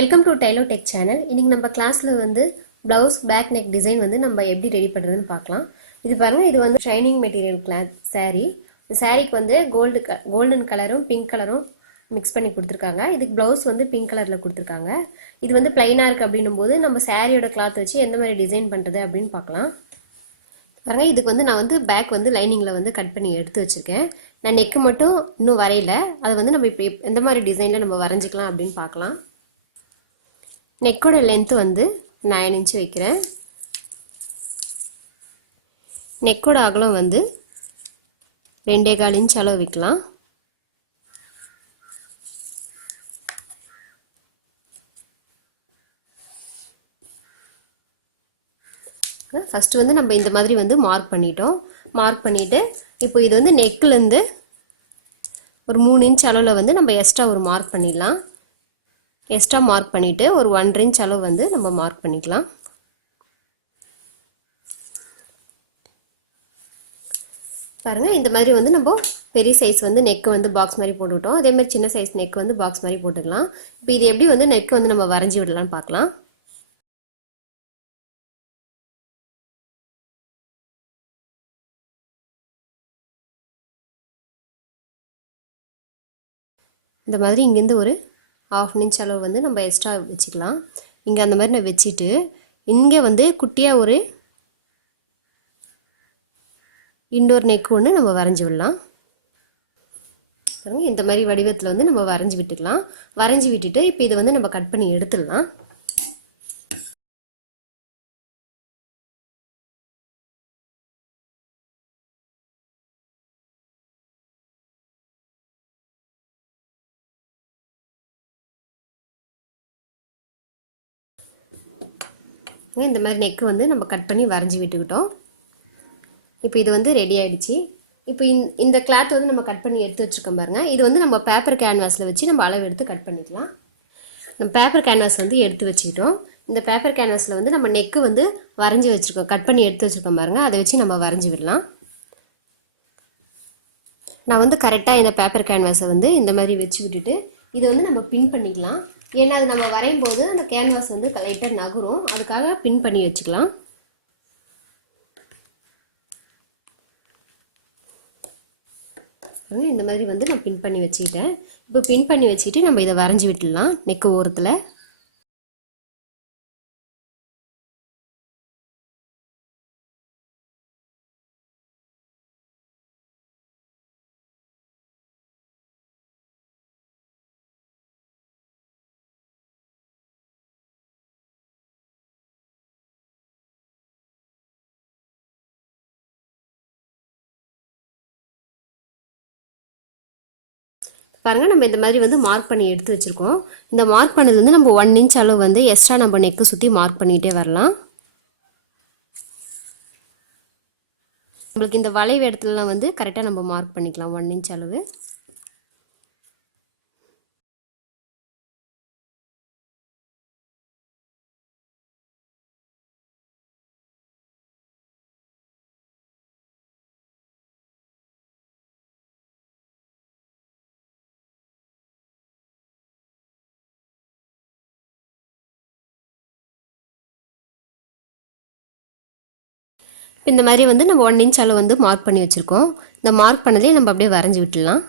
Welcome to Tylo tech channel. இன்னைக்கு நம்ம கிளாஸ்ல பிளவுஸ் பேக் நெக் டிசைன் நம்ம எப்படி ரெடி பண்றதுன்னு பார்க்கலாம். இது பாருங்க, இது ஷைனிங் மெட்டீரியல் கிளாத் saree. இந்த சாரீக்கு கோல்டன் கலரும் பிங்க் கலரும் மிக்ஸ் பண்ணி கொடுத்துருக்காங்க. இதுக்கு பிளவுஸ் பிங்க் கலர்ல கொடுத்துருக்காங்க. இது பிளைனா இருக்கு அப்படின்னும் போது நம்ம சாரியோட கிளாத் வச்சு எந்த மாதிரி டிசைன் பண்றது அப்படின்னு பார்க்கலாம். பாருங்க, இதுக்கு நான் பேக் லைனிங்ல கட் பண்ணி எடுத்து வச்சிருக்கேன். நான் நெக் மட்டும் இன்னும் வரையல. அதை நம்ம இப்போ எந்த மாதிரி டிசைன்ல நம்ம வரைஞ்சிக்கலாம் அப்படின்னு பார்க்கலாம். நெக்கோட லென்த் 9 இன்ச் வைக்கிறேன். நெக்கோட அகலம் 2.25 இன்ச் அளவு வைக்கலாம். ஃபர்ஸ்ட் நம்ம இந்த மாதிரி மார்க் பண்ணிட்டோம். மார்க் பண்ணிட்டு இப்போ இது நெக்ல இருந்து ஒரு 3 இன்ச் அளவுல நம்ம எக்ஸ்ட்ரா ஒரு மார்க் பண்ணிடலாம். எக்ஸ்ட்ரா மார்க் பண்ணிட்டு ஒரு 1.5 இன்ச் அளவு நம்ம மார்க் பண்ணிக்கலாம். பாருங்க, இந்த மாதிரி நம்ம பெரிய சைஸ் நெக் பாக்ஸ் மாதிரி போட்டுக்கிட்டோம். அதே மாதிரி சின்ன சைஸ் நெக் பாக்ஸ் மாதிரி போட்டுக்கலாம். இப்போ இது எப்படி நெக் நம்ம வரைஞ்சி விடலாம்னு பார்க்கலாம். இந்த மாதிரி இங்கேருந்து ஒரு 1/2 இன்ச் அளவு நம்ம எக்ஸ்ட்ரா வச்சுக்கலாம். இங்கே அந்த மாதிரி நான் வச்சுட்டு இங்கே குட்டியாக ஒரு இன்னொரு நெக் ஒன்று நம்ம வரைஞ்சி விடலாம். இந்த மாதிரி வடிவத்தில் நம்ம வரைஞ்சி விட்டுக்கலாம். வரைஞ்சி விட்டுட்டு இப்போ இதை நம்ம கட் பண்ணி எடுத்துடலாம். இந்த மாதிரி நெக் நம்ம கட் பண்ணி வரைஞ்சி விட்டுக்கிட்டோம். இப்போ இது ரெடி ஆயிடுச்சு. இப்போ இந்த கிளாத் நம்ம கட் பண்ணி எடுத்து வச்சுருக்கோம் பாருங்க. இது நம்ம பேப்பர் கேன்வாஸில் வச்சு நம்ம அளவு எடுத்து கட் பண்ணிக்கலாம். நம்ம பேப்பர் கேன்வாஸ் எடுத்து வச்சுக்கிட்டோம். இந்த பேப்பர் கேன்வாஸில் நம்ம நெக்கு வரைஞ்சி வச்சுருக்கோம், கட் பண்ணி எடுத்து வச்சுருக்கோம் பாருங்க. அதை வச்சு நம்ம வரைஞ்சி விடலாம். நான் கரெக்டாக இந்த பேப்பர் கேன்வாஸை இந்த மாதிரி வச்சு விட்டுட்டு இதை நம்ம பின் பண்ணிக்கலாம். ஏன்னா அது நம்ம வரையும் போது அந்த கேன்வாஸ் லைட்டாக நகரும். அதுக்காக பின் பண்ணி வச்சுக்கலாம். இந்த மாதிரி நான் பின் பண்ணி வச்சுக்கிட்டேன். இப்போ பின் பண்ணி வச்சுட்டு நம்ம இதை வரைஞ்சி விட்டுடலாம் நெக்கு ஓரத்தில். பாருங்க, நம்ம இந்த மாதிரி மார்க் பண்ணி எடுத்து வச்சிருக்கோம். இந்த மார்க் பண்ணது நம்ம 1 இன்ச் அளவு எக்ஸ்ட்ரா நம்ம நெக்கு சுற்றி மார்க் பண்ணிகிட்டே வரலாம். நம்மளுக்கு இந்த வளைவு இடத்துலலாம் கரெக்டாக நம்ம மார்க் பண்ணிக்கலாம் 1 இன்ச் அளவு. இந்த மாதிரி நம்ம 1 இன்ச் அளவு மார்க் பண்ணி வச்சுருக்கோம். இந்த மார்க் பண்ணதே நம்ம அப்படியே வரைஞ்சி விட்டுடலாம்.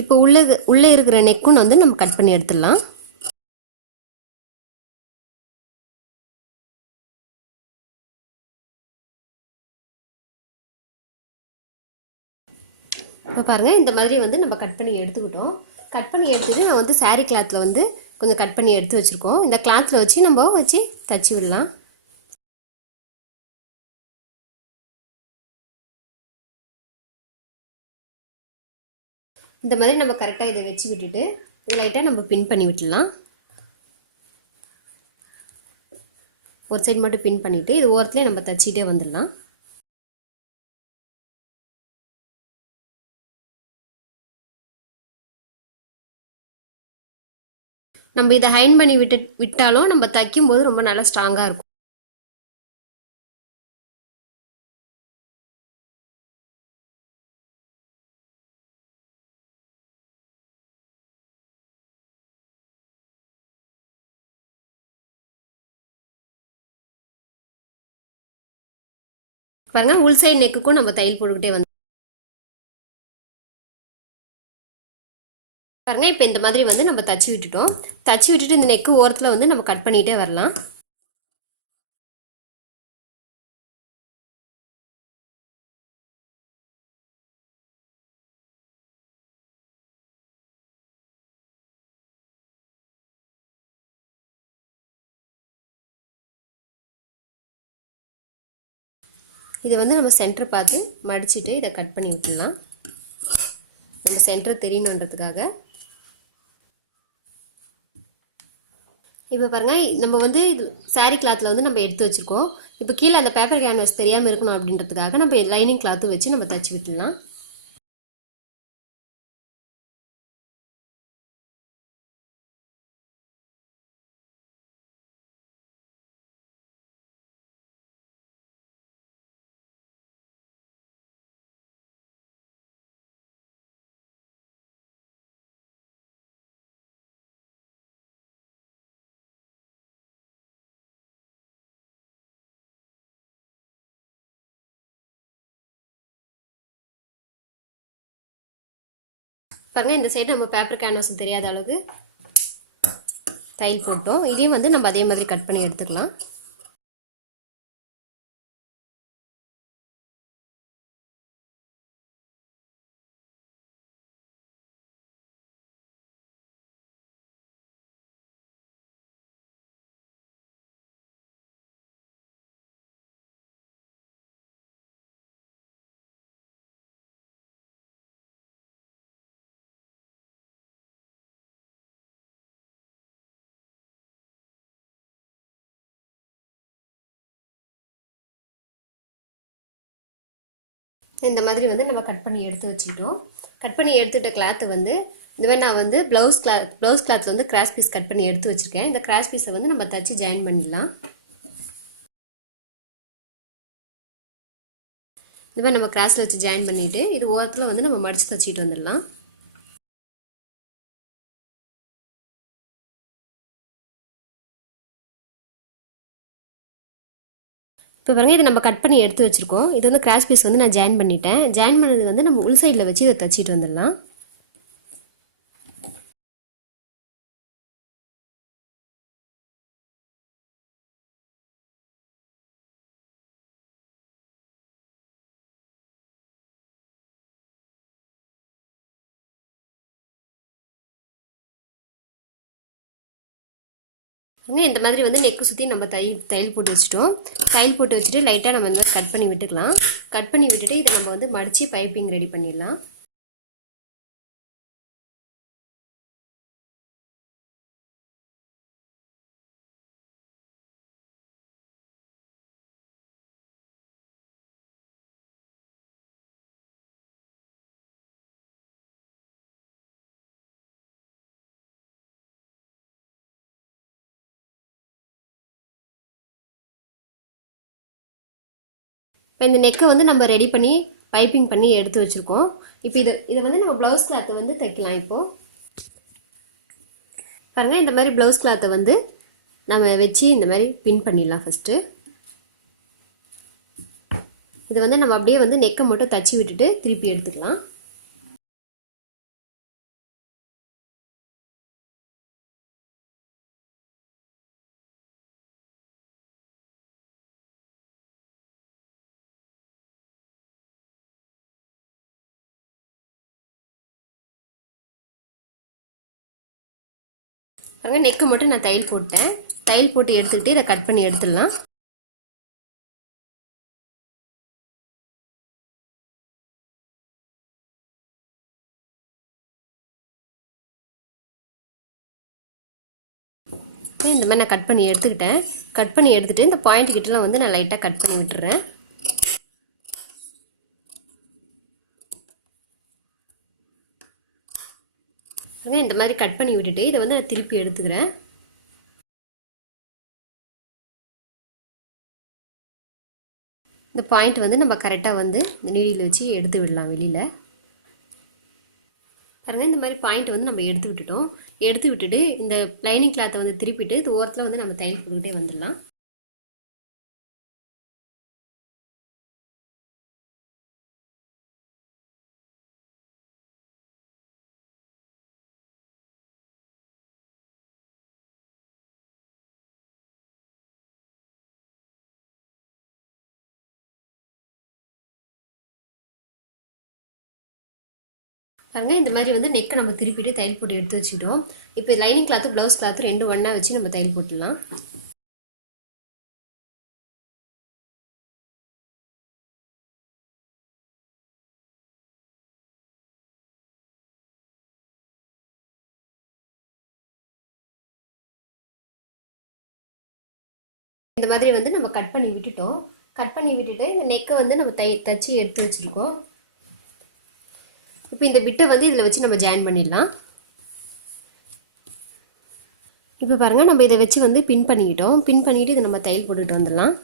இப்போ உள்ளே இருக்கிற நெக்கும் நம்ம கட் பண்ணி எடுத்துடலாம். இப்போ பாருங்கள், இந்த மாதிரி நம்ம கட் பண்ணி எடுத்துக்கிட்டோம். கட் பண்ணி எடுத்துகிட்டு நான் saree கிளாத்தில் கொஞ்சம் கட் பண்ணி எடுத்து வச்சுருக்கோம். இந்த கிளாத்தில் வச்சு நம்ம தச்சு விடலாம். இந்த மாதிரி நம்ம கரெக்டாக இதை வச்சு விட்டுட்டு இது லைட்டாக நம்ம பின் பண்ணி விட்டுடலாம். ஒரு சைடு மட்டும் பின் பண்ணிவிட்டு இது ஓரத்துலேயே நம்ம தச்சிட்டே வந்துடலாம். நம்ம இதை ஹைன் பண்ணி விட்டாலும் நம்ம தைக்கும் போது ரொம்ப நல்லா ஸ்ட்ராங்காக இருக்கும். பாருங்க உள் சைடு நெக்குக்கும் நம்ம தையல் போட்டுக்கிட்டே வந்து பாருங்க. இப்போ இந்த மாதிரி வந்து நம்ம தச்சு விட்டுட்டோம். தச்சு விட்டுட்டு இந்த நெக்கு ஓரத்தில் வந்து நம்ம கட் பண்ணிகிட்டே வரலாம். இதை வந்து நம்ம சென்டர் பார்த்து மடிச்சுட்டு இதை கட் பண்ணி விட்டுடலாம். நம்ம சென்டர் தெரியணுன்றதுக்காக. இப்போ பாருங்க நம்ம வந்து இது சாரீ கிளாத்தில் வந்து நம்ம எடுத்து வச்சுருக்கோம். இப்போ கீழே அந்த பேப்பர் கேன்வாஸ் தெரியாமல் இருக்கணும் அப்படின்றதுக்காக நம்ம லைனிங் கிளாத்தும் வச்சு நம்ம தச்சு விட்டுடலாம். பாருங்க இந்த சைடு நம்ம பேப்பர் கேன்வாஸ் தெரியாத அளவுக்கு தையல் போட்டோம். இதையும் வந்து நம்ம அதே மாதிரி கட் பண்ணி எடுத்துக்கலாம். இந்த மாதிரி வந்து நம்ம கட் பண்ணி எடுத்து வச்சுக்கிட்டோம். கட் பண்ணி எடுத்துட்ட கிளாத்தை வந்து இந்த மாதிரி நான் வந்து ப்ளவுஸ் கிளாத்தில் வந்து கிராஸ் பீஸ் கட் பண்ணி எடுத்து வச்சுருக்கேன். இந்த கிராஸ் பீஸை வந்து நம்ம தச்சு ஜாயின் பண்ணிடலாம். இந்த மாதிரி நம்ம கிராஸில் வச்சு ஜாயின் பண்ணிவிட்டு இது ஓரத்தில் வந்து நம்ம மடித்து தச்சிட்டு வந்துடலாம். இப்போ பாருங்க இது நம்ம கட் பண்ணி எடுத்து வச்சுருக்கோம். இது வந்து கிராஸ் பீஸ் வந்து நான் ஜாயின் பண்ணிட்டேன். ஜாயின் பண்ணது வந்து நம்ம உள் சைடில் வச்சு இதை தச்சிட்டு வந்துடலாம். இந்த மாதிரி வந்து நெக்கு சுற்றி நம்ம தையல் போட்டு வச்சுட்டோம். தையல் போட்டு வச்சுட்டு லைட்டாக நம்ம இந்த மாதிரி கட் பண்ணி விட்டுக்கலாம். கட் பண்ணி விட்டுட்டு இதை நம்ம வந்து மடித்து பைப்பிங் ரெடி பண்ணிடலாம். இப்போ இந்த நெக்கை வந்து நம்ம ரெடி பண்ணி பைப்பிங் பண்ணி எடுத்து வச்சுருக்கோம். இப்போ இதை வந்து நம்ம ப்ளவுஸ் கிளாத்தை வந்து தைக்கலாம். இப்போது பாருங்கள் இந்த மாதிரி ப்ளவுஸ் கிளாத்தை வந்து நம்ம வச்சு இந்த மாதிரி பின் பண்ணிடலாம். ஃபஸ்ட்டு இது வந்து நம்ம அப்படியே வந்து நெக்கை மட்டும் தச்சு விட்டுட்டு திருப்பி எடுத்துக்கலாம். பாருங்கள் நெக்கு மட்டும் நான் தையல் போட்டேன். தையல் போட்டு எடுத்துக்கிட்டு இதை கட் பண்ணி எடுத்துடலாம். இந்த மாதிரி நான் கட் பண்ணி எடுத்துக்கிட்டேன். கட் பண்ணி எடுத்துகிட்டு இந்த பாயிண்ட் கிட்டலாம் வந்து நான் லைட்டாக கட் பண்ணி விட்டுறேன். இந்த மாதிரி கட் பண்ணி விட்டுட்டு இதை வந்து நான் திருப்பி எடுத்துக்கிறேன். இந்த பாயிண்ட் வந்து நம்ம கரெக்டாக வந்து இந்த நீடியில் வச்சு எடுத்து விடலாம் வெளியில். பாருங்கள், இந்த மாதிரி பாயிண்ட் வந்து நம்ம எடுத்து விட்டுட்டோம். எடுத்து விட்டுட்டு இந்த லைனிங் கிளாத்தை வந்து திருப்பிட்டு இது ஓரத்தில் வந்து நம்ம தையல் போட்டுக்கிட்டே வந்துடலாம். பாருங்க, இந்த மாதிரி வந்து நெக்கை நம்ம திருப்பிட்டு தையல் போட்டு எடுத்து வச்சுக்கிட்டோம். இப்போ லைனிங் கிளாத்து ப்ளவுஸ் கிளாத்து ரெண்டு ஒன்றா வச்சு நம்ம தையல் போட்டுடலாம். இந்த மாதிரி வந்து நம்ம கட் பண்ணி விட்டுட்டோம். கட் பண்ணி விட்டுட்டு இந்த நெக்கை வந்து நம்ம தச்சு எடுத்து வச்சுருக்கோம். இப்போ இந்த பிட்டை வந்து இதில் வச்சு நம்ம ஜாயின் பண்ணிடலாம். இப்போ பாருங்கள், நம்ம இதை வச்சு வந்து பின் பண்ணிக்கிட்டோம். பின் பண்ணிவிட்டு இதை நம்ம தையல் போட்டுக்கிட்டு வந்துடலாம்.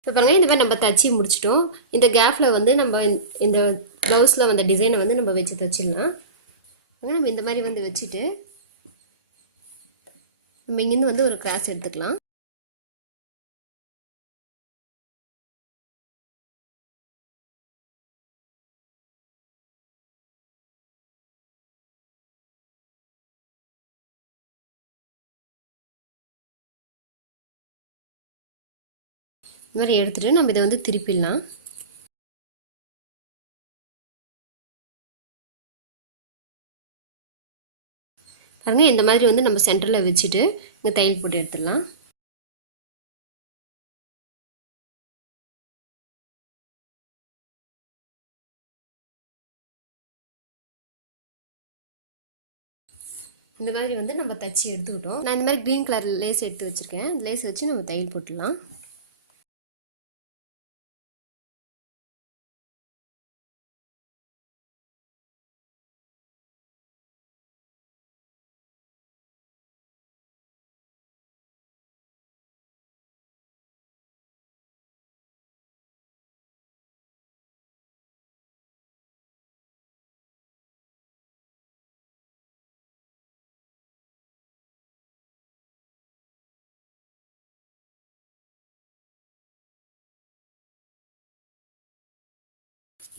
இப்போ பாருங்கள், இந்த மாதிரி நம்ம தச்சு முடிச்சிட்டோம். இந்த கேப்பில் வந்து நம்ம இந்த ப்ளவுஸில் வந்த டிசைனை வந்து நம்ம வச்சு தச்சிடலாம். நம்ம இந்த மாதிரி வந்து வச்சுட்டு நம்ம இங்கேருந்து வந்து ஒரு கிராஸ் எடுத்துக்கலாம். இந்த மாதிரி எடுத்துகிட்டு நம்ம இதை வந்து திருப்பிடலாம். பாருங்கள், இந்த மாதிரி வந்து நம்ம சென்டரில் வச்சுட்டு இங்கே தையல் போட்டு எடுத்துடலாம். இந்த மாதிரி வந்து நம்ம தச்சு எடுத்துக்கிட்டோம். நான் இந்த மாதிரி க்ரீன் கலர் லேஸ் எடுத்து வச்சுருக்கேன். அந்த லேஸ் வச்சு நம்ம தையல் போட்டுடலாம்.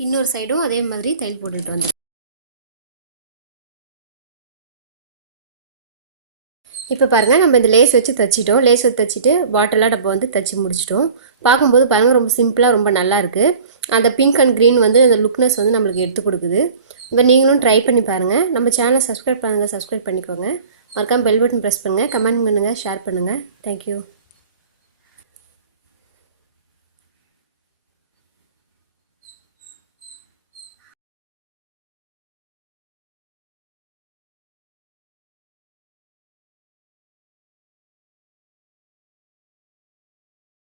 இன்னொரு சைடும் அதே மாதிரி தையல் போட்டுட்டு வந்துடும். இப்போ பாருங்கள், நம்ம இந்த லேஸ் வச்சு தைச்சிட்டோம். லேஸ் வச்சு தைச்சிட்டு பாட்டெல்லாம் நம்ம வந்து தைச்சி முடிச்சிட்டோம். பார்க்கும்போது பாருங்கள், ரொம்ப சிம்பிளாக ரொம்ப நல்லா இருக்குது. அந்த பிங்க் அண்ட் க்ரீன் வந்து அந்த லுக்னஸ் வந்து நம்மளுக்கு எடுத்து கொடுக்குது. இப்போ நீங்களும் ட்ரை பண்ணி பாருங்கள். நம்ம சேனலை சப்ஸ்கிரைப் பண்ணுங்கள், சப்ஸ்கிரைப் பண்ணிக்கோங்க. மறக்காமல் பெல் பட்டன் ப்ரெஸ் பண்ணுங்கள், கமெண்ட் பண்ணுங்கள், ஷேர் பண்ணுங்கள். தேங்க்யூ.